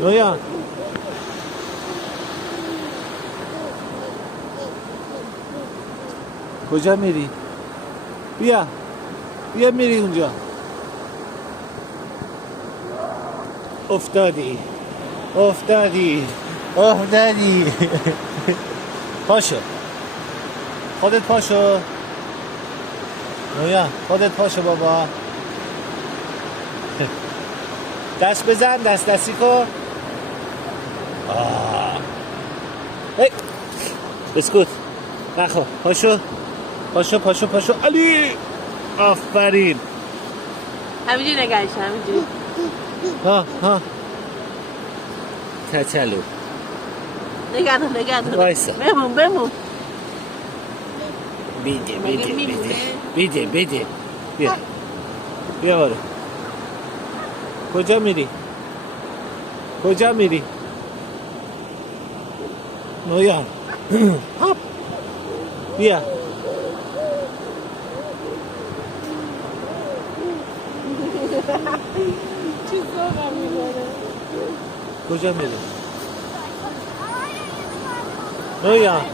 رویان کجا میری؟ بیا بیا میری اونجا. افتادی افتادی افتادی پاشو خودت پاشو رویان خودت پاشو بابا. دست بزن دست دستی کن. هی بسکوت نخو پاشو پاشو پاشو پاشو علی آفرین. همینجوری نگهش همینجوری. ها کچلو نگه دار وایسا. بمون بیده بیا بیا بارو. کجا میری نویان؟ هاپ بیا چی زوغم میکنه. کجا میری نویان؟